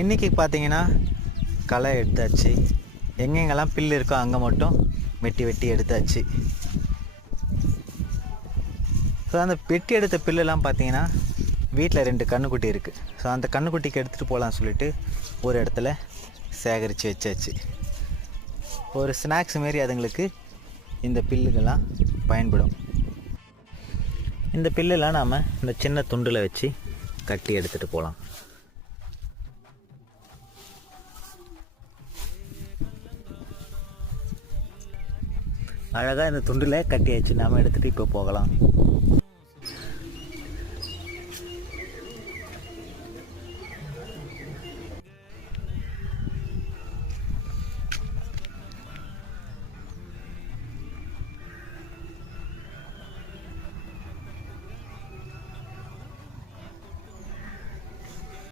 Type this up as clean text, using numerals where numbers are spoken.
இன்றைக்கி பார்த்தீங்கன்னா களை எடுத்தாச்சு. எங்கெங்கெல்லாம் புல் இருக்கோ அங்கே மட்டும் வெட்டி வெட்டி எடுத்தாச்சு. ஸோ அந்த வெட்டி எடுத்த புல்லெல்லாம் பார்த்தீங்கன்னா வீட்டில் 2 கன்றுக்குட்டி இருக்குது. ஸோ அந்த கன்றுக்குட்டிக்கு எடுத்துகிட்டு போகலான்னு சொல்லிட்டு ஒரு இடத்துல சேகரித்து வச்சாச்சு. ஒரு ஸ்நாக்ஸ் மாரி அதுங்களுக்கு இந்த புல்லுகள்லாம் பயன்படும். இந்த புல்லெல்லாம் நாம் இந்த சின்ன துண்டில் வச்சு கட்டி எடுத்துகிட்டு போகலாம். அழகாக இந்த துண்டில் கட்டியாச்சு. நாம் எடுத்துகிட்டு இப்போ போகலாம்.